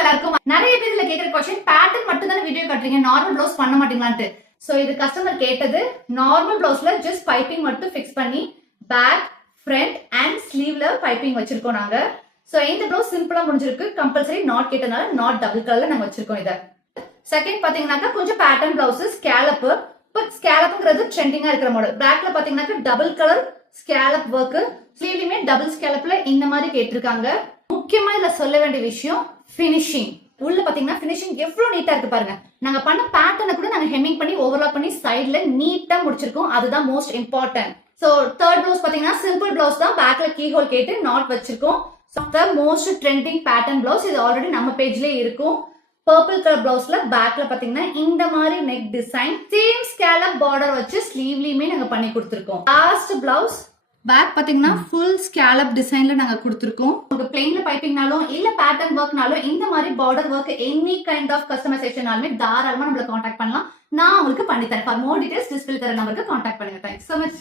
வணக்கம் எல்லாருக்கும். நிறைய பேர் இதுல கேக்குற क्वेश्चन பேட்டர்ன் மட்டும் தான் வீடியோ காட்டுறீங்க, நார்மல் ப்ளவுஸ் பண்ண மாட்டீங்களான்ட்டு. சோ இது கஸ்டமர் கேட்டது. நார்மல் ப்ளவுஸ்ல ஜஸ்ட் பைப்பிங் மட்டும் ஃபிக்ஸ் பண்ணி பேக், ஃப்ரண்ட் அண்ட் ஸ்லீவ்ல பைப்பிங் வச்சிருக்கோம் நாங்க. சோ இந்த ப்ளவுஸ் சிம்பிளா முடிஞ்சிருக்கு. கம்பல்சரி நாட் கேட்டனால நாட் டபுள் கலர்ல நாங்க வச்சிருக்கோம் இத. செகண்ட் பாத்தீங்கன்னாக்கா கொஞ்சம் பேட்டர்ன் ப்ளவுஸ் ஸ்கேலப். பட் ஸ்கேலப்ங்கிறது ட்ரெண்டிங்கா இருக்கிற மாடல். பேக்ல பாத்தீங்கன்னாக்கா டபுள் கலர் ஸ்கேலப் ஒர்க், ஸ்லீவ்லயுமே டபுள் ஸ்கேலப்ல இந்த மாதிரி கேட்டிருக்காங்க. முக்கியமா இதுல சொல்ல வேண்டிய விஷயம் ஃபினிஷிங். உள்ள பாத்தீங்கன்னா ஃபினிஷிங் எவ்வளவு நீட்டா இருக்கு பாருங்க. நாங்க பண்ண பேட்டர்னை கூட நாங்க ஹெம்மிங் பண்ணி ஓவர்லாக் பண்ணி சைடுல நீட்டா முடிச்சிருக்கோம். அதுதான் most important. So third blouse பாத்தீங்கன்னா சிம்பிள் ப்ளவுஸ் தான், பேக்ல கீ ஹோல் கேட்டு நாட் வச்சிருக்கோம். மோஸ்ட் ட்ரெண்டிங் பேட்டர்ன் ப்ளவுஸ் இது ஆல்ரெடி நம்ம பேஜ்லயே இருக்கும். பர்பிள் கலர் ப்ளவுஸ்ல பேக்ல பாத்தீங்கன்னா இந்த மாதிரி neck design, same scallop border வச்சு ஸ்லீவ்லயுமே நாங்க பண்ணி கொடுத்திருக்கோம். லாஸ்ட் ப்ளவுஸ் பேக் பாத்தீங்கன்னா ஃபுல் ஸ்கேலப் டிசைன்ல நாங்க கொடுத்திருக்கோம். உங்களுக்கு பிளெயின்ல பைப்பிங்னாலும் இல்ல பேட்டர்ன் ஒர்க்னாலும் இந்த மாதிரி border work any kind of கஸ்டமைசேஷனாலுமே தாராளமா நம்மள காண்டாக்ட் பண்ணலாம். நான் உங்களுக்கு பண்ணி தரேன். ஃபார் மோர் டீடைல்ஸ் டிஸ்பிளே தர நம்பருக்கு காண்டாக்ட் பண்ணுங்க. Thanks so much.